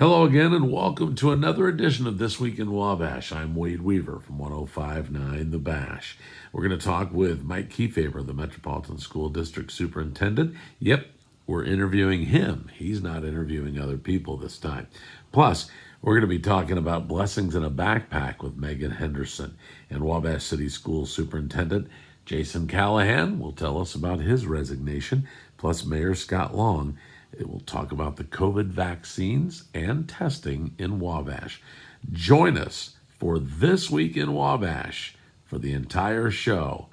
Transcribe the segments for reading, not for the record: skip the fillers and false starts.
Hello again, and welcome to another edition of This Week in Wabash. I'm Wade Weaver from 105.9 The Bash. We're going to talk with Mike Kiefaber, the Metropolitan School District Superintendent. Yep, we're interviewing him. He's not interviewing other people this time. Plus, we're going to be talking about blessings in a backpack with Megan Henderson, and Wabash City School Superintendent Jason Callahan will tell us about his resignation, plus Mayor Scott Long. It will talk about the COVID vaccines and testing in Wabash. Join us for This Week in Wabash for the entire show.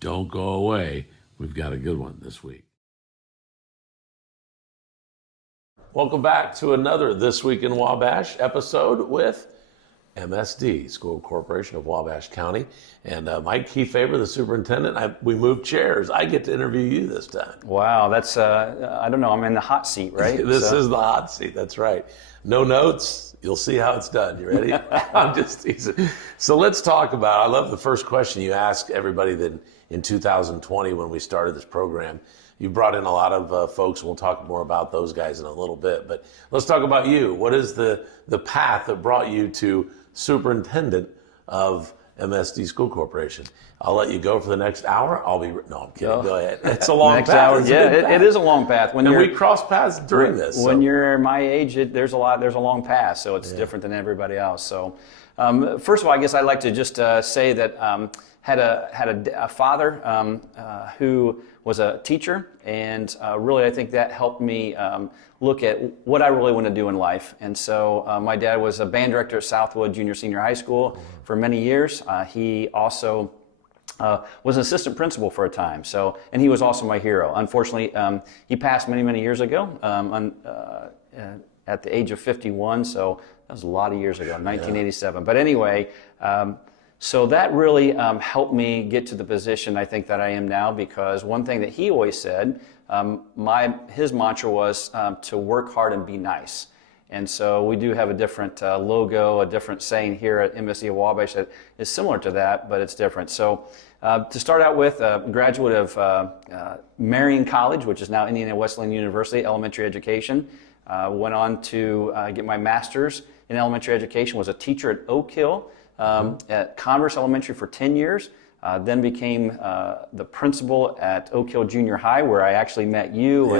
Don't go away. We've got a good one this week. Welcome back to another This Week in Wabash episode with MSD, School Corporation of Wabash County, and Mike Kiefaber, the superintendent. We moved chairs. I get to interview you this time. Wow, that's, I don't know, I'm in the hot seat, right? This is the hot seat, that's right. No notes, you'll see how it's done. You ready? I'm just teasing. So let's talk about, I love the first question you ask everybody that in 2020 when we started this program. You brought in a lot of folks, and we'll talk more about those guys in a little bit. But let's talk about you. What is the path that brought you to superintendent of MSD School Corporation? I'll let you go for the next hour. No, I'm kidding. Go ahead. It's a long next path. Hour, yeah, it is a long path. And we cross paths during this. When you're my age, there's a long path, so it's different than everybody else. So, first of all, I guess I'd like to just say that had a father who was a teacher, and really I think that helped me look at what I really want to do in life. And so my dad was a band director at Southwood Junior Senior High School for many years. He also was an assistant principal for a time. So, and he was also my hero. Unfortunately, he passed many years ago at the age of 51. So that was a lot of years ago, 1987. But anyway, so that really helped me get to the position I think that I am now, because one thing that he always said, his mantra was to work hard and be nice. And so we do have a different logo, a different saying here at MSD of Wabash that is similar to that, but it's different. So to start out with, a graduate of Marion College, which is now Indiana Wesleyan University, elementary education. Went on to get my master's in elementary education, was a teacher at Oak Hill, at Converse Elementary for 10 years, then became the principal at Oak Hill Junior High, where I actually met you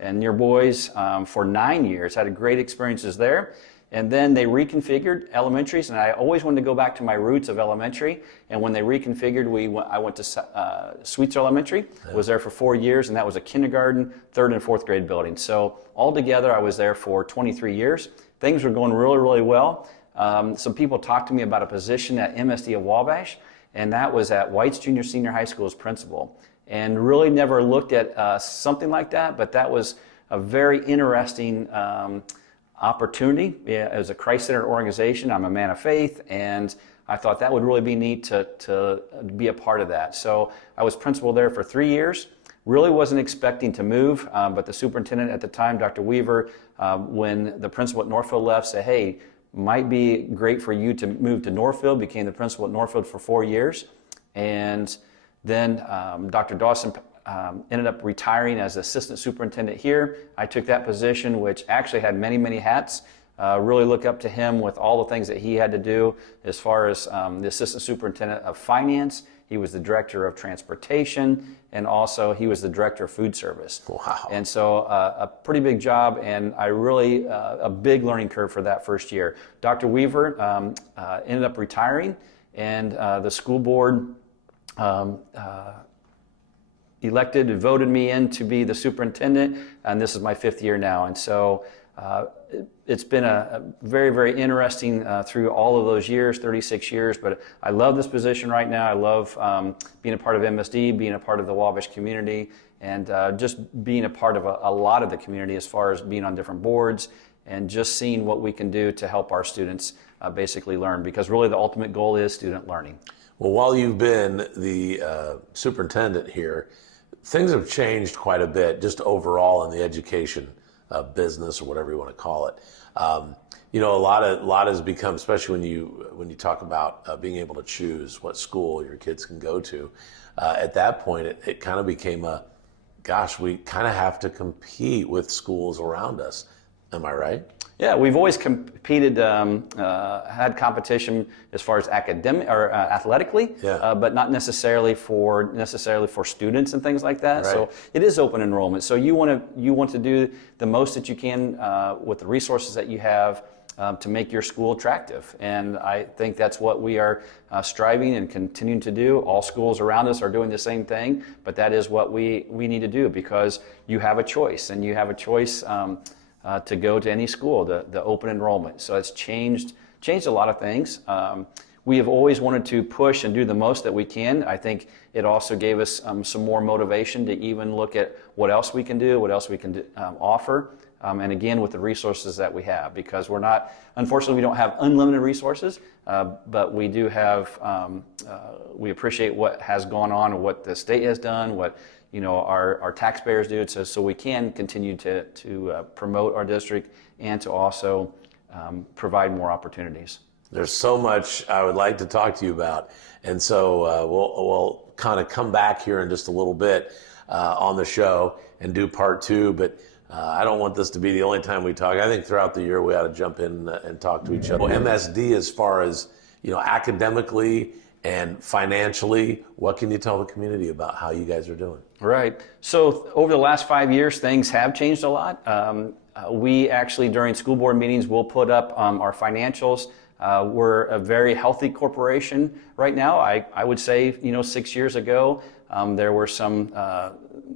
and your boys for 9 years. Had a great experiences there. And then they reconfigured elementaries, and I always wanted to go back to my roots of elementary. And when they reconfigured, I went to Sweetser Elementary, was there for 4 years, and that was a kindergarten, third and fourth grade building. So altogether, I was there for 23 years. Things were going really well. Some people talked to me about a position at MSD of Wabash, and that was at White's Junior Senior High School as principal. And really never looked at something like that, but that was a very interesting opportunity. It was a Christ-centered organization. I'm a man of faith, and I thought that would really be neat to be a part of that. So I was principal there for 3 years. Really wasn't expecting to move, but the superintendent at the time, Dr. Weaver, when the principal at Northfield left, said, hey, might be great for you to move to Northfield, became the principal at Northfield for 4 years. And then Dr. Dawson ended up retiring as assistant superintendent here. I took that position, which actually had many hats. Really look up to him with all the things that he had to do as far as the assistant superintendent of finance. He was the director of transportation, and also he was the director of food service. Wow. And so a pretty big job, and I really, a big learning curve for that first year. Dr. Weaver ended up retiring, and the school board elected and voted me in to be the superintendent, and this is my 5th year now. And so it's been a very interesting through all of those years, 36 years, but I love this position right now. I love being a part of MSD, being a part of the Wabash community, and just being a part of a lot of the community as far as being on different boards and just seeing what we can do to help our students basically learn, because really the ultimate goal is student learning. Well, while you've been the superintendent here, things have changed quite a bit just overall in the education business, or whatever you want to call it. A lot has become, especially when you talk about being able to choose what school your kids can go to. At that point, it kind of became we kind of have to compete with schools around us. Am I right? Yeah, we've always competed, had competition as far as academic or athletically, but not necessarily for students and things like that. Right. So it is open enrollment. So you want to do the most that you can with the resources that you have to make your school attractive. And I think that's what we are striving and continuing to do. All schools around us are doing the same thing, but that is what we need to do, because you have a choice, and you have a choice to go to any school, the open enrollment. So it's changed a lot of things. We have always wanted to push and do the most that we can. I think it also gave us some more motivation to even look at what else we can do, what else we can offer. And again, with the resources that we have, because unfortunately, we don't have unlimited resources, but we do have, we appreciate what has gone on and what the state has done, what our taxpayers do, so we can continue to promote our district and to also provide more opportunities. There's so much I would like to talk to you about, and so we'll kind of come back here in just a little bit on the show and do part 2, but I don't want this to be the only time we talk. I think throughout the year we ought to jump in and talk to each other. MSD, as far as academically and financially, what can you tell the community about how you guys are doing? Right. So over the last 5 years, things have changed a lot. We actually, during school board meetings, will put up our financials. We're a very healthy corporation right now. I would say, 6 years ago, there were some,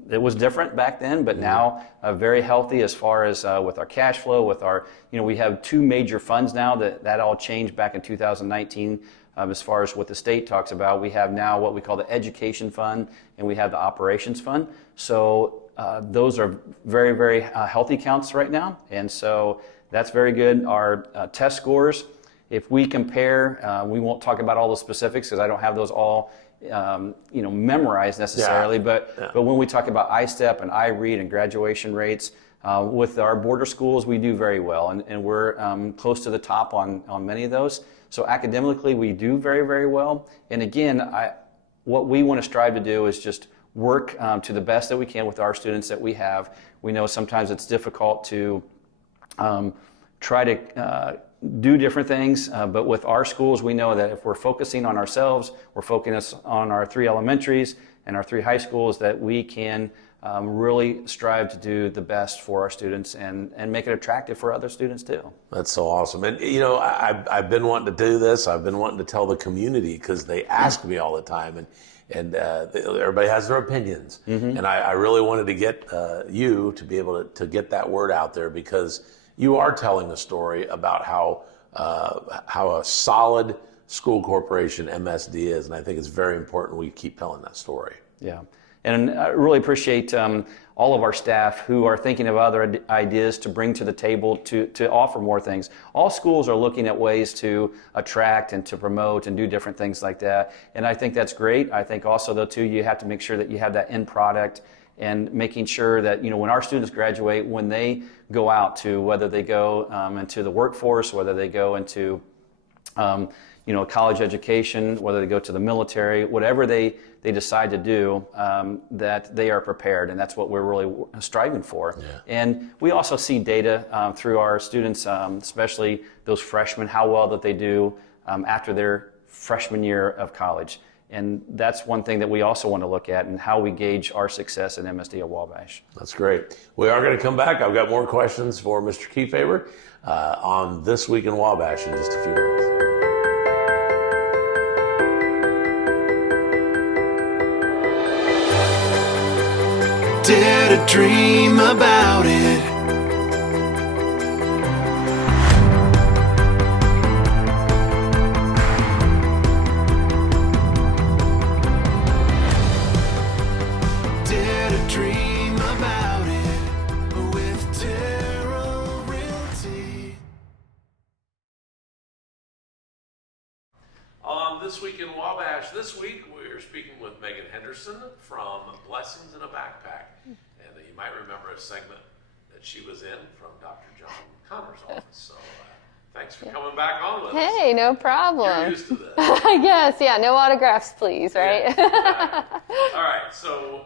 it was different back then, but now very healthy as far as with our cash flow, with our, we have 2 major funds now that all changed back in 2019. As far as what the state talks about, we have now what we call the education fund, and we have the operations fund. So those are very, very healthy counts right now, and so that's very good. Our test scores, if we compare, we won't talk about all the specifics because I don't have those all memorized necessarily, but when we talk about I-STEP and I-READ and graduation rates, with our border schools, we do very well, and we're close to the top on many of those. So academically, we do very, very well. And again, what we want to strive to do is just work to the best that we can with our students that we have. We know sometimes it's difficult to try to do different things, but with our schools, we know that if we're focusing on ourselves, we're focusing on our 3 elementaries and our 3 high schools, that we can really strive to do the best for our students and make it attractive for other students too. That's so awesome. And I've been wanting to do this. I've been wanting to tell the community, because they ask me all the time, and everybody has their opinions. Mm-hmm. And I really wanted to get you to be able to get that word out there, because you are telling a story about how a solid school corporation MSD is, and I think it's very important we keep telling that story. Yeah. And I really appreciate all of our staff who are thinking of other ideas to bring to the table to offer more things. All schools are looking at ways to attract and to promote and do different things like that. And I think that's great. I think also, though, too, you have to make sure that you have that end product, and making sure that, when our students graduate, when they go out to, whether they go into the workforce, whether they go into college education, whether they go to the military, whatever they decide to do, that they are prepared, and that's what we're really striving for. Yeah. And we also see data through our students, especially those freshmen, how well that they do after their freshman year of college. And that's one thing that we also want to look at, and how we gauge our success at MSD at Wabash. That's great. We are going to come back. I've got more questions for Mr. Kiefaber on This Week in Wabash in just a few minutes. Dare to dream about it. Dare to dream about it with Terrell Realty. On This Week in Wabash, this week we're speaking with Megan Henderson from Blessings in a Backpack. And you might remember a segment that she was in from Dr. John Connor's office. So thanks for coming back on with us. Hey, no problem. You're used to this. Yes, yeah, no autographs, please, right? Yeah. All right, so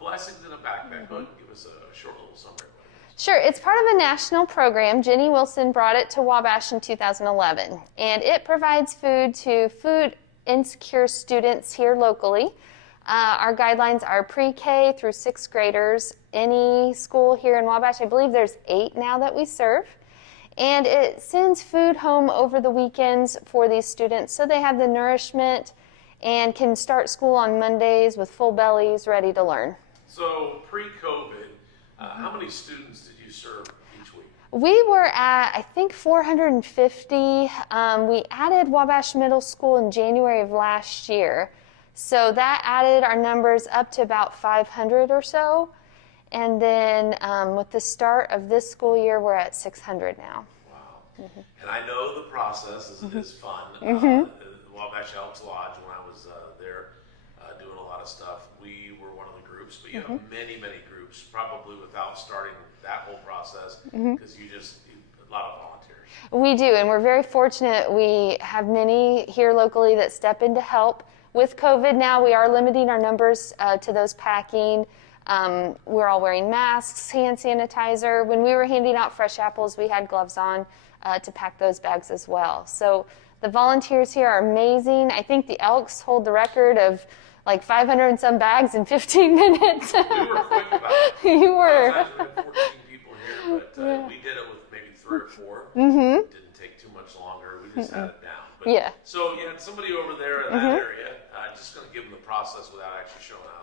Blessings in a Backpack. Go ahead and give us a short little summary of what it is. Sure, it's part of a national program. Jenny Wilson brought it to Wabash in 2011, and it provides food to food insecure students here locally. Our guidelines are pre-K through 6th graders. Any school here in Wabash, I believe there's 8 now that we serve. And it sends food home over the weekends for these students so they have the nourishment and can start school on Mondays with full bellies, ready to learn. So pre-COVID, how many students did you serve each week? We were at, I think, 450. We added Wabash Middle School in January of last year. So that added our numbers up to about 500 or so. And then with the start of this school year, we're at 600 now. Wow. And I know the process is fun. Wabash Elks Lodge, when I was there doing a lot of stuff, we were one of the groups, but you have many, many groups, probably without starting that whole process, because a lot of volunteers. We do, and we're very fortunate. We have many here locally that step in to help. With COVID now, we are limiting our numbers to those packing. We're all wearing masks, hand sanitizer. When we were handing out fresh apples, we had gloves on to pack those bags as well. So the volunteers here are amazing. I think the Elks hold the record of like 500 and some bags in 15 minutes. We were quick about it. You were. Sometimes we had 14 people here, but we did it with maybe 3 or 4. It didn't take too much longer. We just had it down. But, Yeah. So you had somebody over there in that area. Just going to give them the process without actually showing how.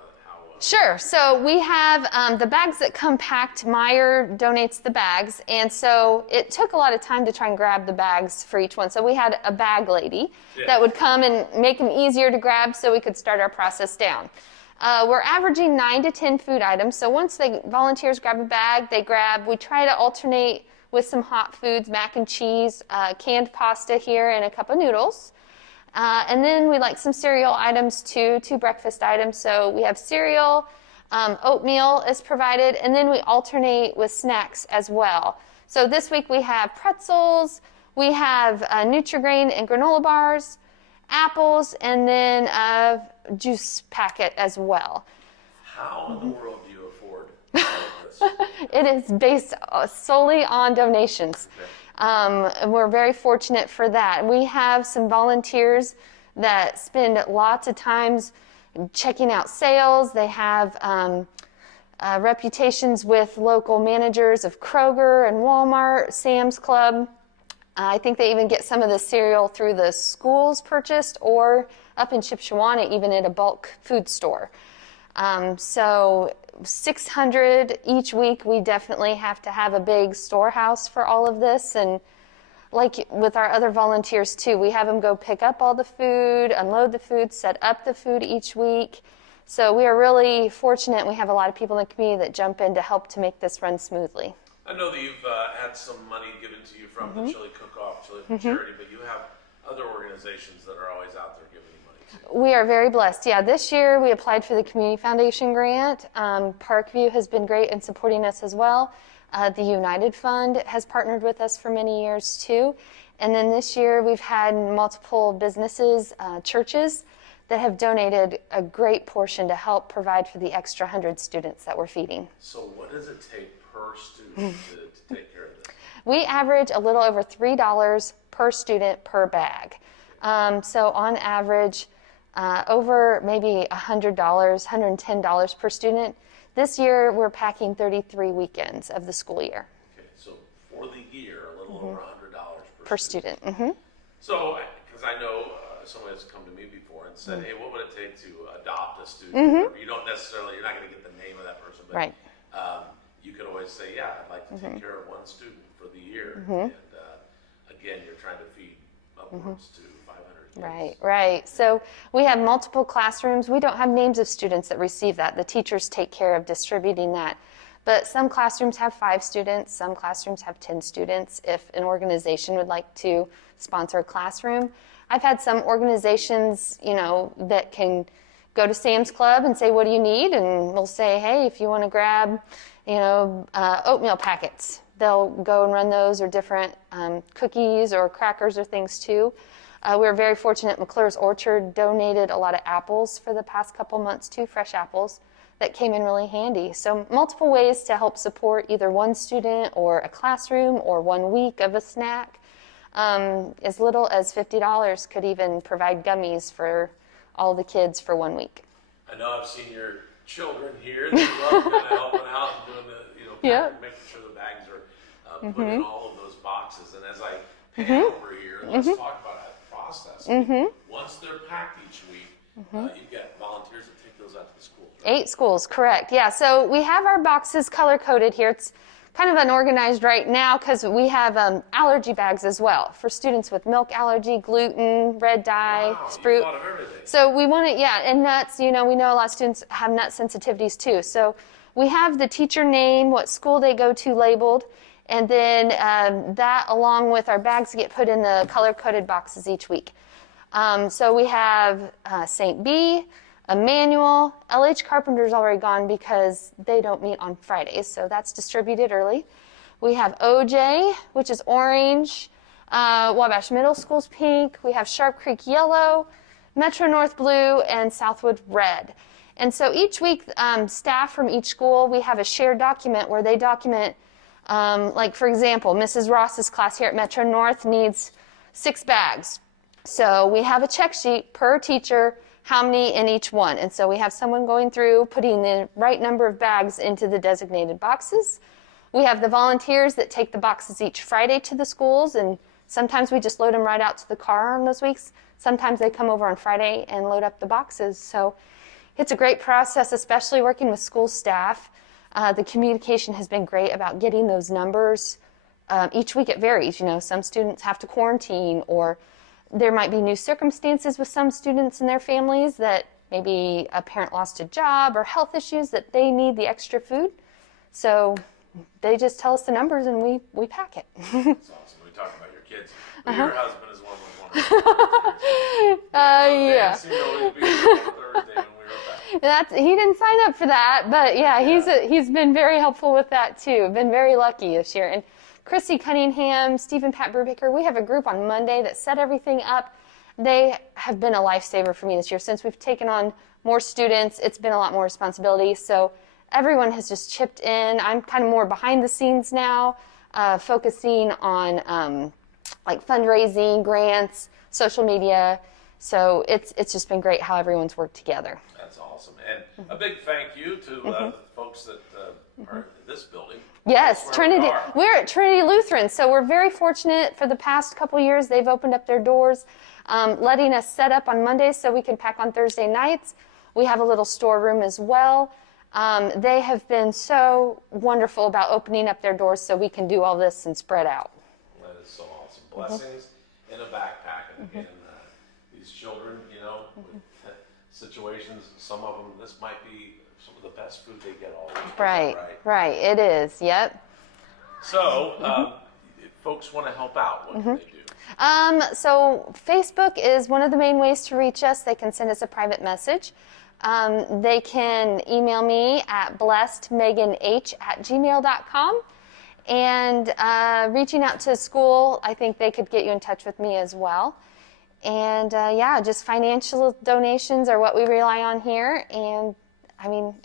Sure. So we have the bags that come packed. Meyer donates the bags. And so it took a lot of time to try and grab the bags for each one. So we had a bag lady that would come and make them easier to grab so we could start our process down. We're averaging 9 to 10 food items. So once the volunteers grab a bag, we try to alternate with some hot foods, mac and cheese, canned pasta here, and a cup of noodles. And then we like some cereal items too, 2 breakfast items. So we have cereal, oatmeal is provided, and then we alternate with snacks as well. So this week we have pretzels, we have Nutri-Grain and granola bars, apples, and then a juice packet as well. How in the world do you afford all of this? It is based solely on donations. And we're very fortunate for that. We have some volunteers that spend lots of times checking out sales. They have reputations with local managers of Kroger and Walmart, Sam's Club. I think they even get some of the cereal through the schools purchased, or up in Shipshewana, even at a bulk food store. So 600 each week. We definitely have to have a big storehouse for all of this. And like with our other volunteers too, we have them go pick up all the food, unload the food, set up the food each week. So we are really fortunate. We have a lot of people in the community that jump in to help to make this run smoothly. I know that you've had some money given to you from the Chili Cook-Off, Chili for Charity, but you have other organizations that are always out there giving you money too. We are very blessed. Yeah, this year we applied for the Community Foundation grant. Parkview has been great in supporting us as well. The United Fund has partnered with us for many years too. And then this year we've had multiple businesses, churches, that have donated a great portion to help provide for the extra 100 students that we're feeding. So what does it take per student to take care of this? We average a little over $3 per student per bag. So on average, over maybe $100, $110 per student. This year, we're packing 33 weekends of the school year. Okay, so for the year, a little over $100 Per student. So, because I know someone has come to me before and said, hey, what would it take to adopt a student? You don't necessarily, you're not going to get the name of that person, but Right. You could always say, yeah, I'd like to take care of one student for the year. And again, you're trying to feed upwards to 500 kids. Right. So we have multiple classrooms. We don't have names of students that receive that. The teachers take care of distributing that. But some classrooms have 5 students, some classrooms have 10 students if an organization would like to sponsor a classroom. I've had some organizations, that can go to Sam's Club and say, what do you need? And we'll say, hey, if you want to grab, oatmeal packets, they'll go and run those, or different cookies or crackers or things too. We were very fortunate. McClure's Orchard donated a lot of apples for the past couple months too, fresh apples. that came in really handy. So multiple ways to help support either one student or a classroom or 1 week of a snack. As little as $50 could even provide gummies for all the kids for 1 week. I know I've seen your children here. They love kind of helping out and doing the, Yep. making sure the bags are put in all of those boxes. And as I pan over here, let's talk about that process. Once they're packed each week, you've got volunteers that take those out to the schools. Right? 8 schools, correct. Yeah, so we have our boxes color-coded here. It's kind of unorganized right now because we have allergy bags as well for students with milk allergy, gluten, red dye, Wow, fruit. you thought of everything. So we want to, and nuts, we know a lot of students have nut sensitivities too. So we have the teacher name, what school they go to labeled, and then that along with our bags get put in the color-coded boxes each week. So we have St. B, Emmanuel, LH Carpenter's already gone because they don't meet on Fridays, so that's distributed early. We have OJ, which is orange, Wabash Middle School's pink, we have Sharp Creek yellow, Metro North blue, and Southwood red. And so each week, staff from each school, we have a shared document where they document, like for example, Mrs. Ross's class here at Metro North needs 6 bags. So we have a check sheet per teacher, how many in each one. And so we have someone going through, putting the right number of bags into the designated boxes. We have the volunteers that take the boxes each Friday to the schools, and sometimes we just load them right out to the car on those weeks. Sometimes they come over on Friday and load up the boxes. So it's a great process, especially working with school staff. The communication has been great about getting those numbers. Each week it varies. Some students have to quarantine, or there might be new circumstances with some students and their families that maybe a parent lost a job or health issues that they need the extra food. So they just tell us the numbers and we pack it. That's awesome. We talk about your kids. But your husband is one of Yeah. He always be here on Thursday when we were back. He didn't sign up for that, but he's been very helpful with that too. Been very lucky this year. And Christy Cunningham, Stephen Pat Brubaker, we have a group on Monday that set everything up. They have been a lifesaver for me this year. Since we've taken on more students, it's been a lot more responsibility. So everyone has just chipped in. I'm kind of more behind the scenes now, focusing on like fundraising, grants, social media. So it's just been great how everyone's worked together. That's awesome. And a big thank you to the folks that are in this building. Yes, That's where Trinity. we are. We're at Trinity Lutheran, so we're very fortunate. For the past couple years, they've opened up their doors, letting us set up on Mondays so we can pack on Thursday nights. We have a little storeroom as well. They have been so wonderful about opening up their doors so we can do all this and spread out. That is so awesome. Blessings in a backpack. And these children, with situations, some of them, this might be some of the best food they get all week. Right. It is. Yep. So, if folks want to help out, what can they do? So Facebook is one of the main ways to reach us. They can send us a private message. They can email me at blessedmeganh@gmail.com. And reaching out to school, I think they could get you in touch with me as well. And just financial donations are what we rely on here. And I mean,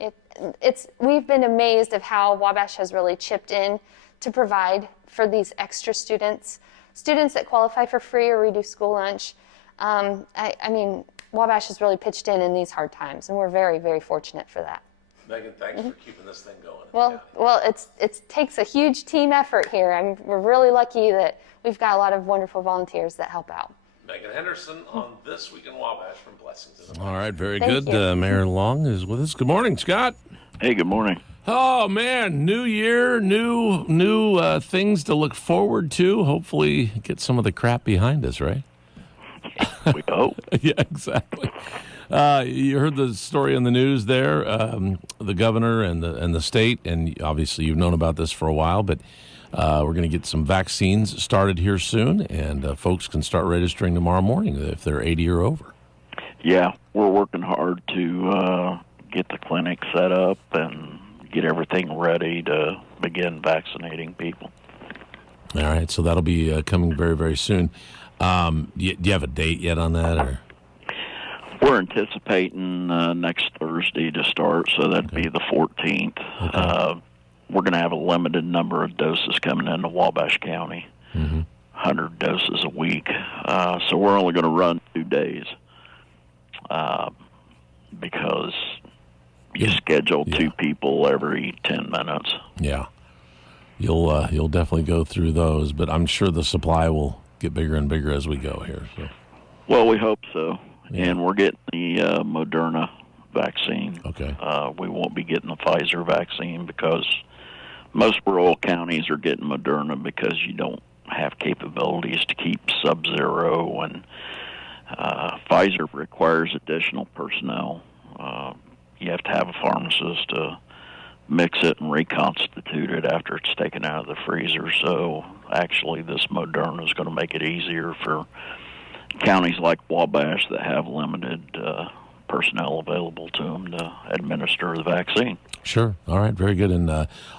we've been amazed of how Wabash has really chipped in to provide for these extra students that qualify for free or reduced school lunch. I mean, Wabash has really pitched in these hard times, and we're very, very fortunate for that. Megan, thanks for keeping this thing going. Well, it takes a huge team effort here. We're really lucky that we've got a lot of wonderful volunteers that help out. Megan Henderson on This Week in Wabash from Blessings in the All right, very Thank good. you. Mayor Long is with us. Good morning, Scott. Hey, good morning. Oh man, new year, new things to look forward to. Hopefully, get some of the crap behind us, right? We hope. Yeah, exactly. You heard the story in the news there, the governor and the state, and obviously you've known about this for a while, but we're going to get some vaccines started here soon, and folks can start registering tomorrow morning if they're 80 or over. Yeah, we're working hard to get the clinic set up and get everything ready to begin vaccinating people. All right, so that'll be coming very, very soon. Do you have a date yet on that? Or? We're anticipating next Thursday to start, so that'd be the 14th. Okay. We're going to have a limited number of doses coming into Wabash County, 100 doses a week. So we're only going to run 2 days because you schedule 2 people every 10 minutes. Yeah. You'll definitely go through those, but I'm sure the supply will get bigger and bigger as we go here. So. Well, we hope so. Yeah. And we're getting the Moderna vaccine. Okay. We won't be getting the Pfizer vaccine because most rural counties are getting Moderna because you don't have capabilities to keep sub-zero, and Pfizer requires additional personnel. You have to have a pharmacist to mix it and reconstitute it after it's taken out of the freezer. So actually this Moderna is going to make it easier for counties like Wabash that have limited personnel available to them to administer the vaccine. Sure. All right. Very good. And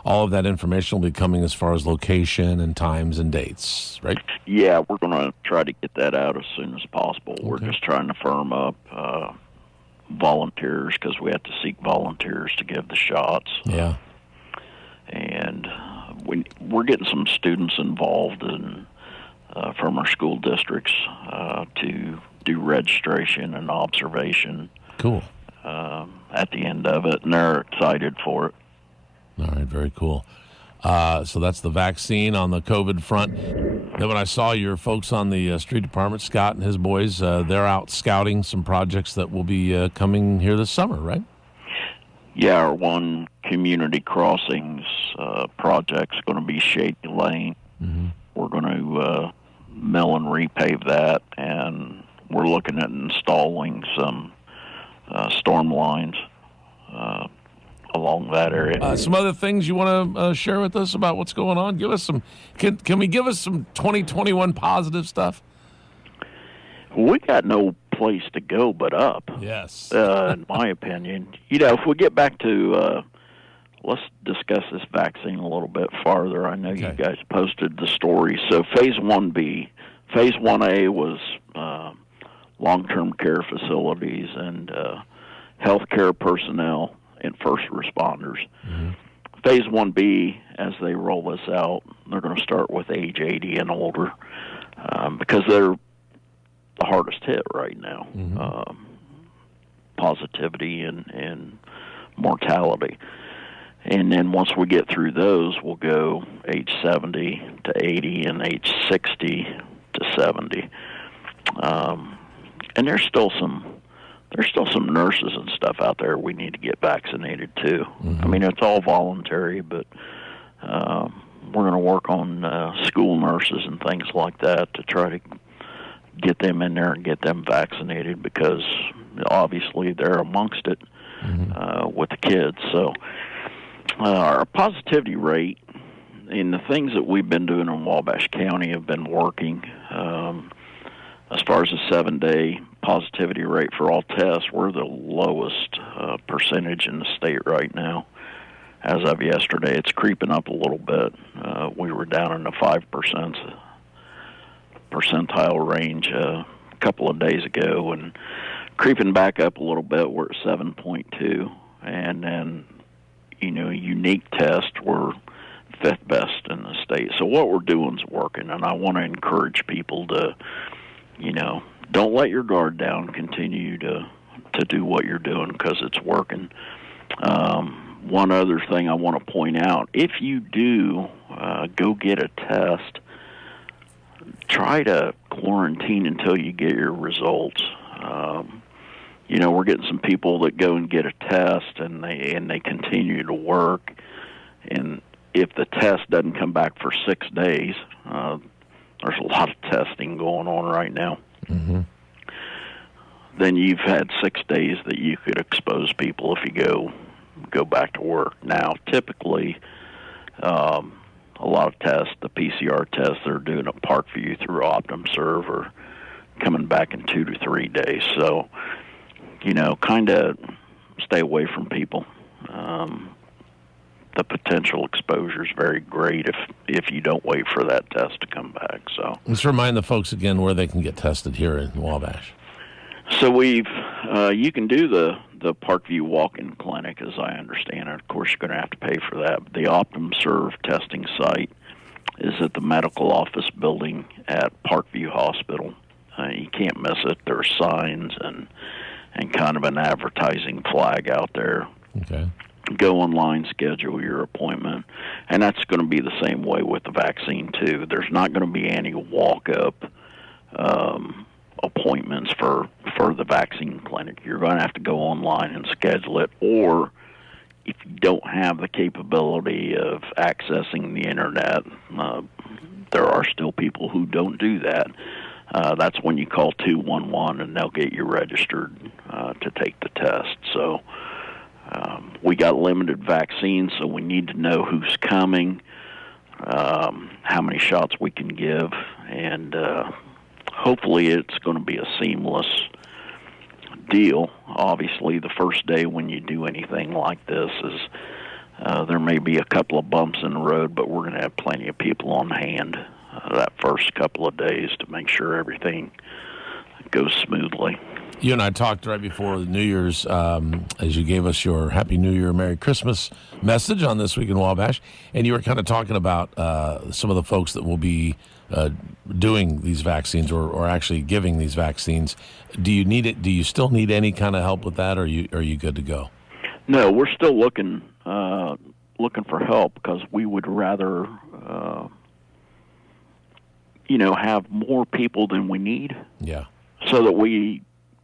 all of that information will be coming as far as location and times and dates, right? Yeah, we're going to try to get that out as soon as possible. Okay. We're just trying to firm up volunteers because we have to seek volunteers to give the shots. Yeah. And we're getting some students involved in from our school districts to do registration and observation. Cool. At the end of it, and they're excited for it. All right, very cool. So that's the vaccine on the COVID front. Then when I saw your folks on the street department, Scott and his boys, they're out scouting some projects that will be coming here this summer, right? Yeah, our one community crossings project's going to be Shady Lane. Mm-hmm. We're going to mill and repave that, and we're looking at installing some storm lines along that area. Some other things you want to share with us about what's going on? Give us some. Can we give us some 2021 positive stuff? We got no place to go but up. Yes. In my opinion, if we get back to, let's discuss this vaccine a little bit farther. I know you guys posted the story. So Phase 1B, Phase 1A was long-term care facilities and healthcare personnel and first responders. Mm-hmm. Phase 1B, as they roll this out, they're going to start with age 80 and older because they're the hardest hit right now. Mm-hmm. Positivity and mortality. And then once we get through those, we'll go age 70 to 80 and age 60 to 70. And there's still some nurses and stuff out there we need to get vaccinated too. Mm-hmm. I mean, it's all voluntary, but we're going to work on school nurses and things like that to try to get them in there and get them vaccinated because obviously they're amongst it with the kids. So our positivity rate and the things that we've been doing in Wabash County have been working. As far as the 7-day positivity rate for all tests, we're the lowest percentage in the state right now. As of yesterday, it's creeping up a little bit. We were down in the 5% percentile range a couple of days ago, and creeping back up a little bit, we're at 7.2. And then, unique test, we're 5th best in the state. So what we're doing is working, and I want to encourage people to, don't let your guard down. Continue to do what you're doing because it's working. One other thing I want to point out, if you do go get a test, try to quarantine until you get your results. We're getting some people that go and get a test and they continue to work. And if the test doesn't come back for 6 days, there's a lot of testing going on right now. Mm-hmm. Then you've had 6 days that you could expose people if you go back to work. Now, typically, a lot of tests, the PCR tests they're doing at Parkview through OptumServe are coming back in 2 to 3 days. So, kind of stay away from people. The potential exposure is very great if you don't wait for that test to come back. So let's remind the folks again where they can get tested here in Wabash. So we've You can do the Parkview walk-in clinic, as I understand it. Of course, you're going to have to pay for that. But the OptumServe testing site is at the medical office building at Parkview Hospital. You can't miss it. There are signs and kind of an advertising flag out there. Okay. Go online, schedule your appointment, and that's going to be the same way with the vaccine too. There's not going to be any walk-up appointments for the vaccine clinic. You're going to have to go online and schedule it, or if you don't have the capability of accessing the internet, there are still people who don't do that. That's when you call 211 and they'll get you registered to take the test. So we got limited vaccines, so we need to know who's coming, how many shots we can give, and hopefully it's going to be a seamless deal. Obviously, the first day when you do anything like this is there may be a couple of bumps in the road, but we're going to have plenty of people on hand that first couple of days to make sure everything goes smoothly. You and I talked right before the New Year's as you gave us your Happy New Year, Merry Christmas message on This Week in Wabash, and you were kind of talking about some of the folks that will be doing these vaccines or actually giving these vaccines. Do you need it? Do you still need any kind of help with that, or are you good to go? No, we're still looking for help because we would rather have more people than we need. Yeah. So that we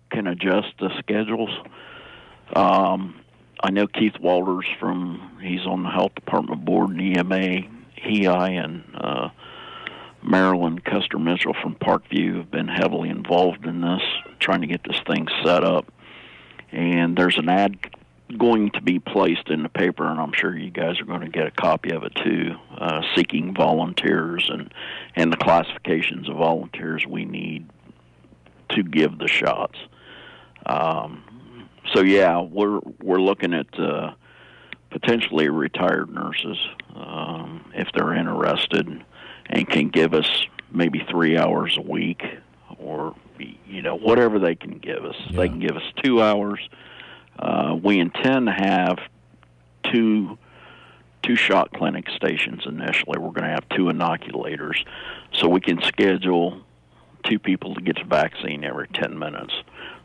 can adjust the schedules. I know Keith Walters he's on the Health Department Board and EMA. I and Marilyn Custer Mitchell from Parkview have been heavily involved in this, trying to get this thing set up. And there's an ad going to be placed in the paper, and I'm sure you guys are going to get a copy of it too, seeking volunteers and the classifications of volunteers we need to give the shots. So yeah, we're looking at potentially retired nurses if they're interested and can give us maybe 3 hours a week, or whatever they can give us. Yeah. They can give us 2 hours. We intend to have two shot clinic stations initially. We're going to have 2 inoculators, so we can schedule 2 people to get the vaccine every 10 minutes.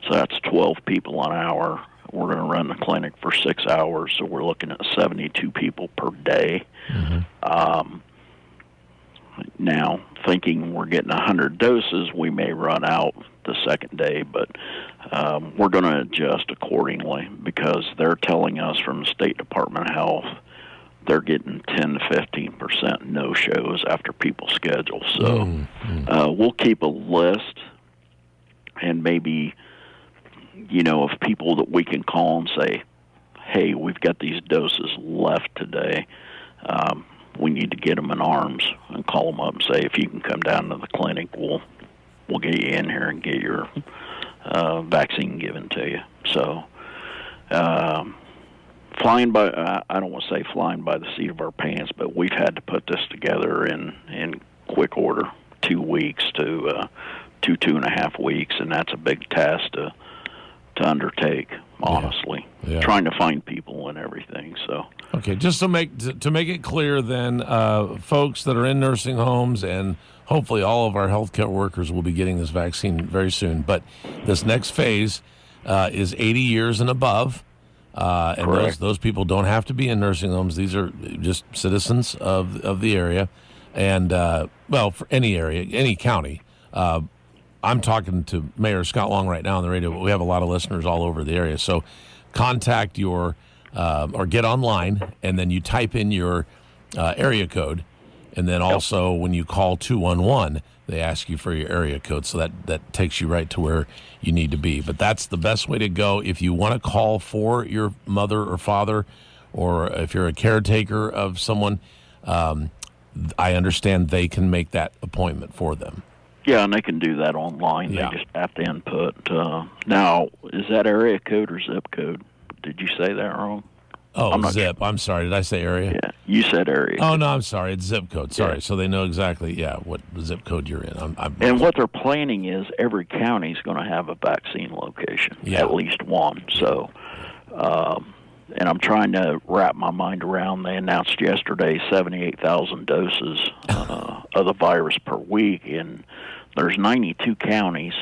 So that's 12 people an hour. We're going to run the clinic for 6 hours, so we're looking at 72 people per day. Mm-hmm. Now, thinking we're getting 100 doses, we may run out the second day, but we're going to adjust accordingly because they're telling us from the State Department of Health they're getting 10 to 15% no-shows after people schedule. So we'll keep a list and maybe, of people that we can call and say, hey, we've got these doses left today. We need to get them in arms, and call them up and say, if you can come down to the clinic, we'll get you in here and get your vaccine given to you. So flying by, I don't want to say flying by the seat of our pants, but we've had to put this together in quick order, 2 weeks to 2.5 weeks, and that's a big task to undertake, honestly. Yeah. Trying to find people and everything. So okay, just to make it clear then, folks that are in nursing homes, and hopefully all of our healthcare workers will be getting this vaccine very soon, but this next phase is 80 years and above. And those people don't have to be in nursing homes. These are just citizens of the area, and for any area, any county. I'm talking to Mayor Scott Long right now on the radio, but we have a lot of listeners all over the area. So contact or get online, and then you type in your area code, and then also when you call 211, they ask you for your area code, so that takes you right to where you need to be. But that's the best way to go if you want to call for your mother or father, or if you're a caretaker of someone. I understand they can make that appointment for them. Yeah, and they can do that online. Yeah. They just have to input. Now, is that area code or zip code? Did you say that wrong? Oh, I'm not zip. I'm sorry. Did I say area? Yeah, you said area. Oh, no, I'm sorry. It's zip code. Sorry. Yeah. So they know exactly, what zip code you're in. And what they're planning is every county is going to have a vaccine location, at least one. So, and I'm trying to wrap my mind around. They announced yesterday 78,000 doses of the virus per week, and there's 92 counties.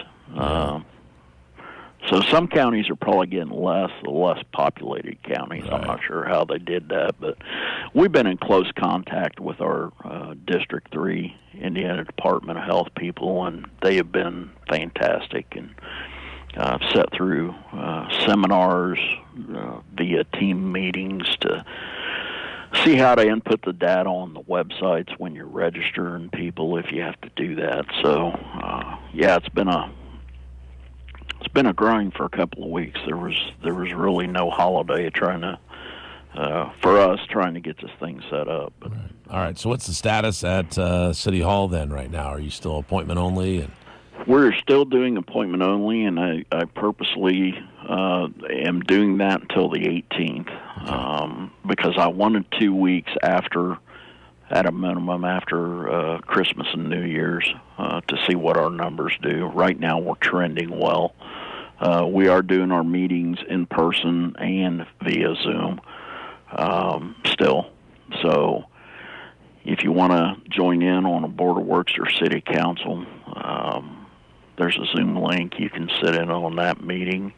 So some counties are probably getting less, the less populated counties. Right. I'm not sure how they did that, but we've been in close contact with our District 3 Indiana Department of Health people, and they have been fantastic. And I've sat through seminars via team meetings to see how to input the data on the websites when you're registering people, if you have to do that. So, it's been a grind for a couple of weeks. There was really no holiday for us trying to get this thing set up. But, All right. So what's the status at City Hall then right now? Are you still appointment only? we're still doing appointment only, and I purposely am doing that until the 18th because I wanted 2 weeks after, at a minimum, after Christmas and New Year's to see what our numbers do. Right now we're trending well. We are doing our meetings in person and via Zoom still. So if you want to join in on a Board of Works or City Council, there's a Zoom link. You can sit in on that meeting,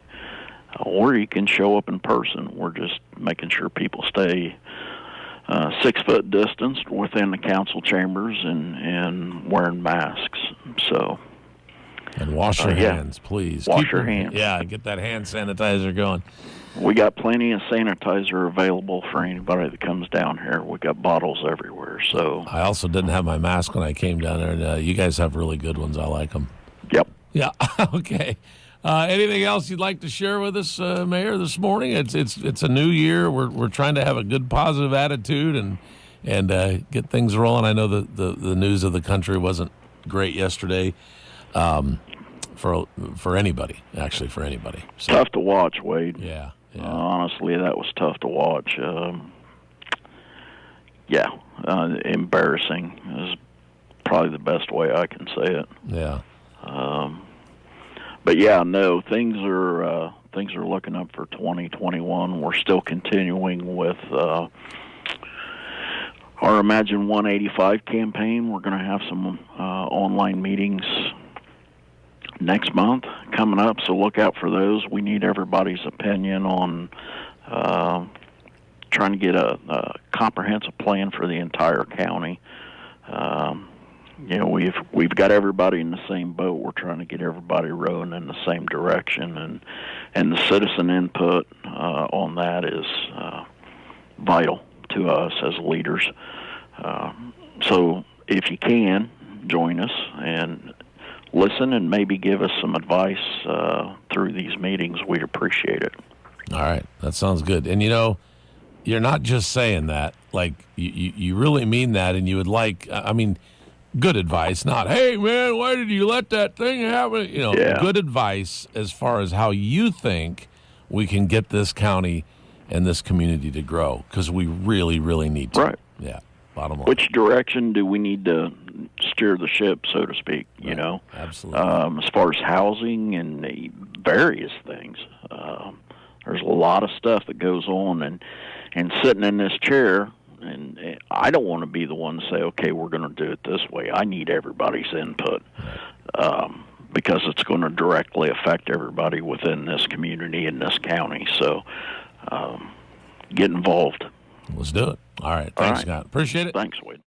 or you can show up in person. We're just making sure people stay 6 foot distanced within the council chambers and wearing masks. So. And wash your hands, please. Wash your hands. Yeah, get that hand sanitizer going. We got plenty of sanitizer available for anybody that comes down here. We got bottles everywhere. So I also didn't have my mask when I came down there, and you guys have really good ones. I like them. Yep. Yeah. Okay. Anything else you'd like to share with us, Mayor, this morning? It's a new year. We're trying to have a good, positive attitude and get things rolling. I know the news of the country wasn't great yesterday. For anybody, actually, for anybody. So, tough to watch, Wade. Yeah. Honestly, that was tough to watch. Embarrassing is probably the best way I can say it. Yeah. But yeah, no, things are looking up for 2021. We're still continuing with our Imagine 185 campaign. We're going to have some online meetings next month coming up, so look out for those. We need everybody's opinion on trying to get a comprehensive plan for the entire county. We've got everybody in the same boat. We're trying to get everybody rowing in the same direction, and the citizen input on that is vital to us as leaders. So if you can, join us and listen and maybe give us some advice through these meetings. We'd appreciate it. All right. That sounds good. And, you're not just saying that. Like, you really mean that, and you would like, good advice, not, hey, man, why did you let that thing happen? Good advice as far as how you think we can get this county and this community to grow, because we really, really need to. Right. Yeah. Bottom line. Which direction do we need to steer the ship, so to speak, Right. Absolutely. As far as housing and the various things. There's a lot of stuff that goes on, and sitting in this chair, and I don't want to be the one to say, okay, we're going to do it this way. I need everybody's input because it's going to directly affect everybody within this community and this county. So get involved. Let's do it. All right. Thanks, Scott. Appreciate it. Thanks, Wade.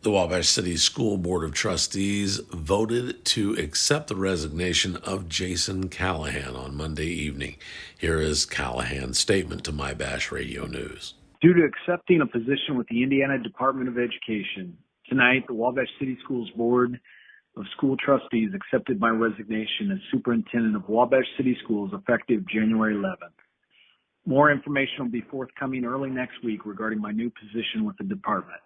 The Wabash City School Board of Trustees voted to accept the resignation of Jason Callahan on Monday evening. Here is Callahan's statement to My Bash Radio News. Due to accepting a position with the Indiana Department of Education, tonight the Wabash City Schools Board of School Trustees accepted my resignation as Superintendent of Wabash City Schools effective January 11th. More information will be forthcoming early next week regarding my new position with the department.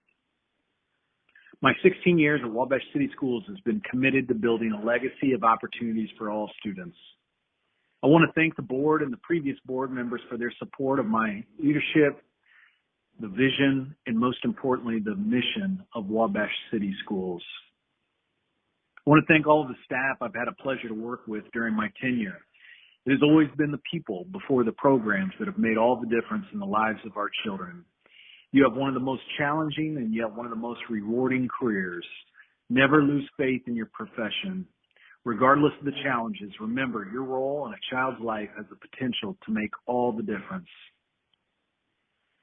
My 16 years at Wabash City Schools has been committed to building a legacy of opportunities for all students. I want to thank the board and the previous board members for their support of my leadership, the vision, and most importantly, the mission of Wabash City Schools. I want to thank all of the staff I've had a pleasure to work with during my tenure. It has always been the people before the programs that have made all the difference in the lives of our children. You have one of the most challenging and yet one of the most rewarding careers. Never lose faith in your profession. Regardless of the challenges, remember your role in a child's life has the potential to make all the difference.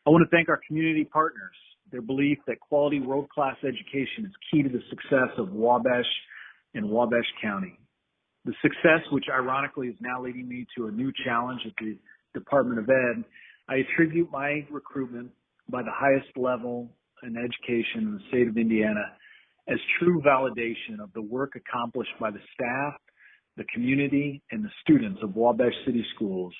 I want to thank our community partners. Their belief that quality world-class education is key to the success of Wabash and Wabash County. The success, which ironically is now leading me to a new challenge at the Department of Ed, I attribute my recruitment by the highest level in education in the state of Indiana as true validation of the work accomplished by the staff, the community, and the students of Wabash City Schools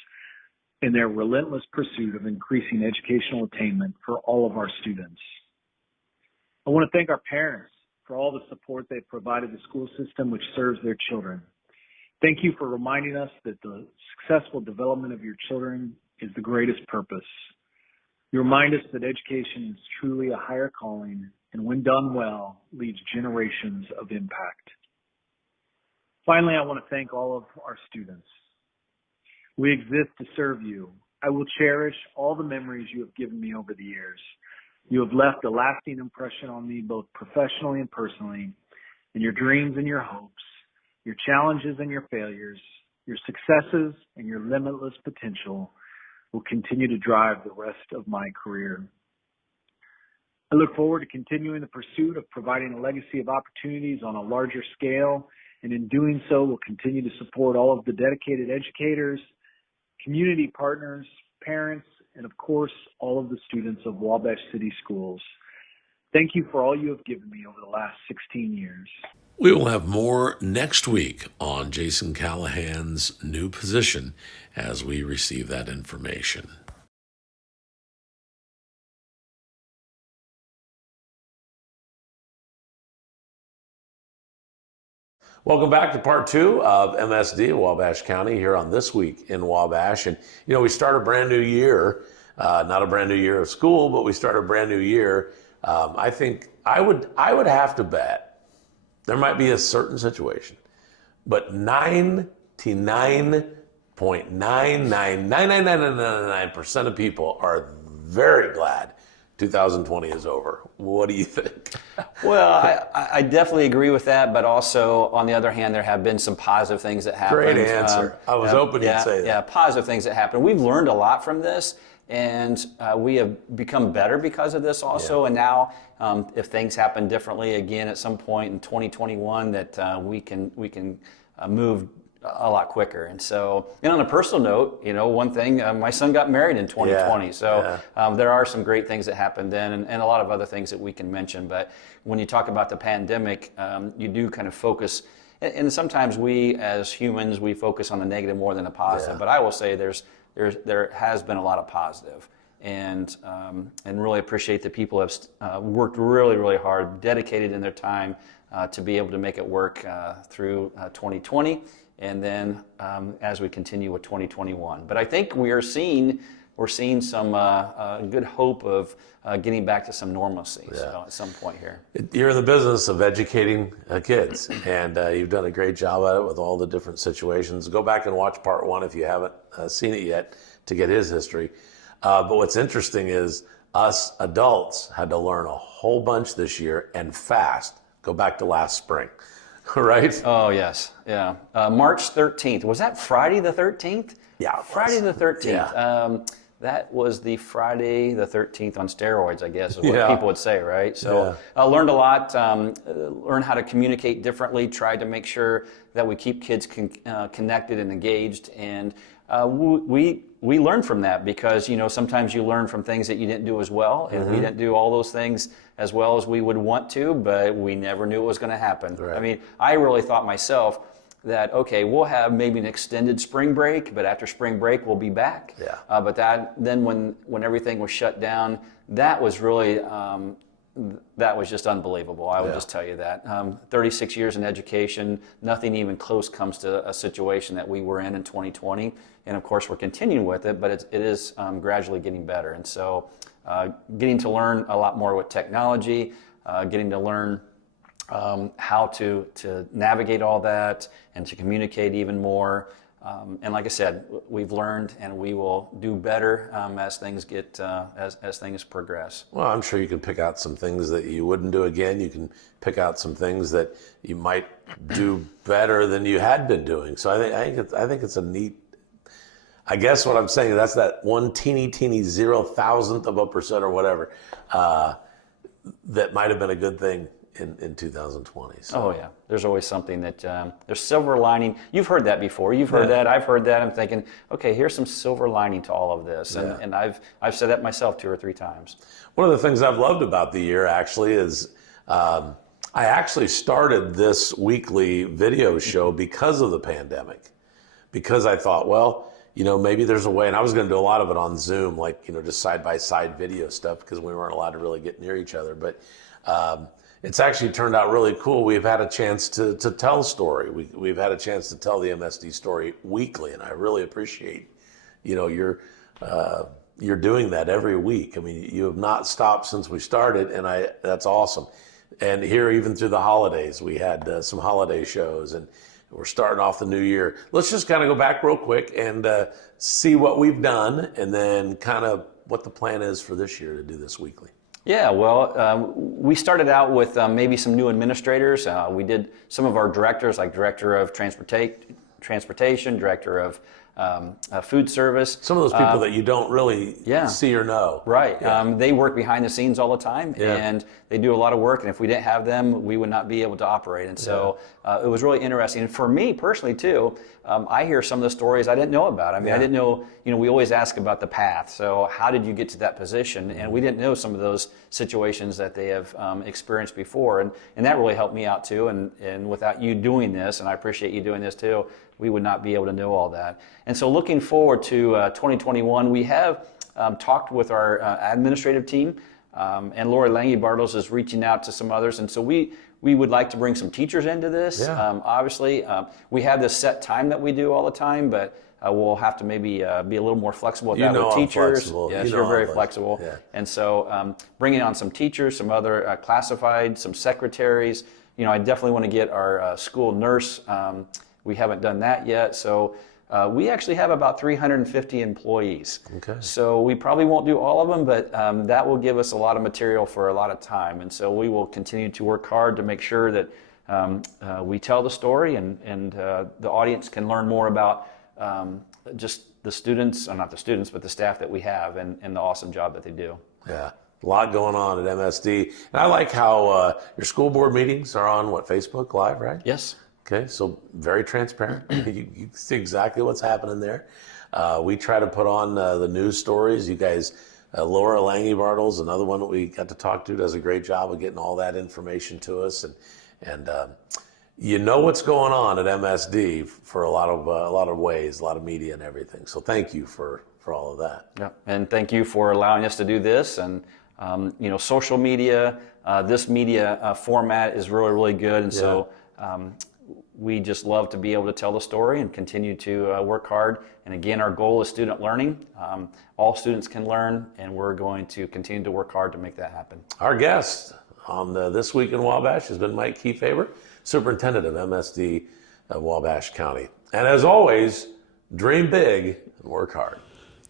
in their relentless pursuit of increasing educational attainment for all of our students. I want to thank our parents for all the support they've provided the school system which serves their children. Thank you for reminding us that the successful development of your children is the greatest purpose. You remind us that education is truly a higher calling and when done well, leads generations of impact. Finally, I want to thank all of our students. We exist to serve you. I will cherish all the memories you have given me over the years. You have left a lasting impression on me both professionally and personally, and your dreams and your hopes, your challenges and your failures, your successes and your limitless potential will continue to drive the rest of my career. I look forward to continuing the pursuit of providing a legacy of opportunities on a larger scale, and in doing so, will continue to support all of the dedicated educators, community partners, parents, and of course, all of the students of Wabash City Schools. Thank you for all you have given me over the last 16 years. We will have more next week on Jason Callahan's new position as we receive that information. Welcome back to part 2 of MSD Wabash County here on This Week in Wabash. And, you know, we start a brand new year, not a brand new year of school, but we start a brand new year. I think I would have to bet there might be a certain situation, but 99.9999999% of people are very glad 2020 is over. What do you think? Well, I definitely agree with that, but also, on the other hand, there have been some positive things that happened. Great answer. I was hoping you'd say that. Yeah, positive things that happened. We've learned a lot from this, and we have become better because of this also. Yeah. And now, if things happen differently again at some point in 2021, that we can move a lot quicker. And so, and on a personal note, you know, one thing, my son got married in 2020. Yeah, so there are some great things that happened then, and a lot of other things that we can mention. But when you talk about the pandemic, you do kind of focus, and sometimes we as humans, we focus on the negative more than the positive. Yeah. But I will say there has been a lot of positive. And really appreciate that people have worked really, really hard, dedicated in their time to be able to make it work through 2020. And then as we continue with 2021. But I think we're seeing some good hope of getting back to some normalcy. Yeah. So at some point here. You're in the business of educating kids, and you've done a great job at it with all the different situations. Go back and watch part 1 if you haven't seen it yet to get his history. But what's interesting is us adults had to learn a whole bunch this year and fast. Go back to last spring. Right? Oh, yes. Yeah. March 13th. Was that Friday the 13th? Yeah. Friday the 13th. Yeah. That was the Friday the 13th on steroids, I guess, is what people would say, right? So I learned a lot, learned how to communicate differently, tried to make sure that we keep kids connected and engaged. And we learned from that because, you know, sometimes you learn from things that you didn't do as well. And we didn't do all those things as well as we would want to, but we never knew it was going to happen. Right. I mean, I really thought myself that, okay, we'll have maybe an extended spring break, but after spring break, we'll be back. Yeah. But then when everything was shut down, that was really that was just unbelievable. I would Yeah. just tell you that. 36 years in education, nothing even close comes to a situation that we were in 2020. And of course, we're continuing with it, but it is gradually getting better. And so getting to learn a lot more with technology, getting to learn how to navigate all that and to communicate even more. And like I said, we've learned, and we will do better as things get as things progress. Well, I'm sure you can pick out some things that you wouldn't do again. You can pick out some things that you might do better than you had been doing. So I think it's a neat. I guess what I'm saying, that's that one teeny 0,000th of a percent or whatever that might have been a good thing in 2020. So. Oh yeah, there's always something that there's silver lining. You've heard that before. You've heard that. I've heard that. I'm thinking, okay, here's some silver lining to all of this, and I've said that myself 2 or 3 times. One of the things I've loved about the year actually is I actually started this weekly video show because of the pandemic, because I thought, well, maybe there's a way, and I was going to do a lot of it on Zoom, like, just side-by-side video stuff, because we weren't allowed to really get near each other. But it's actually turned out really cool. We've had a chance to tell a story. We've had a chance to tell the MSD story weekly, and I really appreciate, you're doing that every week. I mean, you have not stopped since we started, and that's awesome. And here, even through the holidays, we had some holiday shows, and we're starting off the new year. Let's just kind of go back real quick and see what we've done, and then kind of what the plan is for this year to do this weekly. Yeah, well, we started out with maybe some new administrators. We did some of our directors, like director of transportation, director of food service. Some of those people that you don't really see or know. Right. Yeah. They work behind the scenes all the time, Yeah. and they do a lot of work. And if we didn't have them, we would not be able to operate. And so it was really interesting. And for me personally, too, I hear some of the stories I didn't know about. I mean, I didn't know, we always ask about the path. So how did you get to that position? And we didn't know some of those situations that they have experienced before. And that really helped me out, too. And without you doing this, and I appreciate you doing this, too, we would not be able to know all that. And so looking forward to 2021, we have talked with our administrative team, and Lori Lange Bartles is reaching out to some others. And so we would like to bring some teachers into this. Yeah. Obviously, we have this set time that we do all the time, but we'll have to maybe be a little more flexible with that with I'm teachers. flexible. Yes, You know you're very I'm flexible. Yeah. And so bringing on some teachers, some other classified, some secretaries. I definitely want to get our school nurse. We haven't done that yet. So we actually have about 350 employees. Okay. So we probably won't do all of them, but that will give us a lot of material for a lot of time. And so we will continue to work hard to make sure that we tell the story and the audience can learn more about just the students, not the students, but the staff that we have and the awesome job that they do. Yeah. A lot going on at MSD. And I like how your school board meetings are on, Facebook Live, right? Yes. Okay, so very transparent. You see exactly what's happening there. We try to put on the news stories. You guys, Laura Lange Bartles, another one that we got to talk to, does a great job of getting all that information to us. And you know what's going on at MSD for a lot of ways, a lot of media and everything. So thank you for all of that. Yeah, and thank you for allowing us to do this. And social media, this media format is really, really good. And so we just love to be able to tell the story and continue to work hard. And again, our goal is student learning. All students can learn, and we're going to continue to work hard to make that happen. Our guest on This Week in Wabash has been Mike Kefauver, Superintendent of MSD of Wabash County. And as always, dream big and work hard.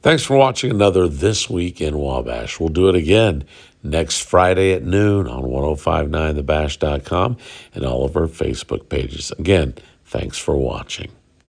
Thanks for watching another This Week in Wabash. We'll do it again next Friday at noon on 1059thebash.com and all of our Facebook pages. Again, thanks for watching.